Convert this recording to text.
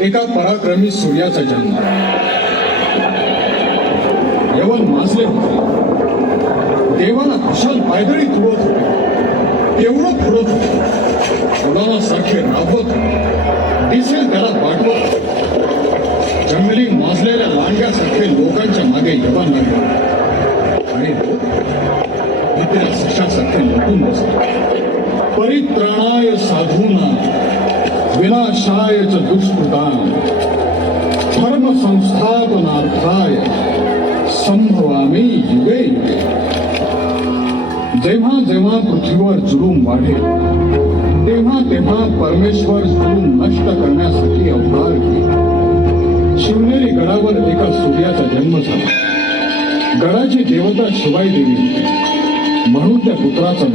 एका पराक्रमी सूर्याचा जन्म. यवन माजले होते. देवाला खुशाल पायदळी तुडवत होते. केवढं फुडत होते. फुलासारखे राबवत होते. दिसेल त्याला पाठवत होते. जंगली माजलेल्या लांडग्यासारखे लोकांच्या मागे यवन लागले आणि इतऱ्या सशासारखे लपून बसले. परित्राणाय साधूना विनाशाय च दुष्कृतां धर्म संस्थापनार्थाय संभवामी युगे युगे. जेव्हा जेव्हा पृथ्वीवर जुलूम वाढेल तेव्हा तेव्हा परमेश्वर जुलूम नष्ट करण्यासाठी अवतार घेईल. शिवनेरी गडावर एका सूर्याचा जन्म झाला. गडाची देवता शिवाई देवी म्हणून त्या पुत्राचा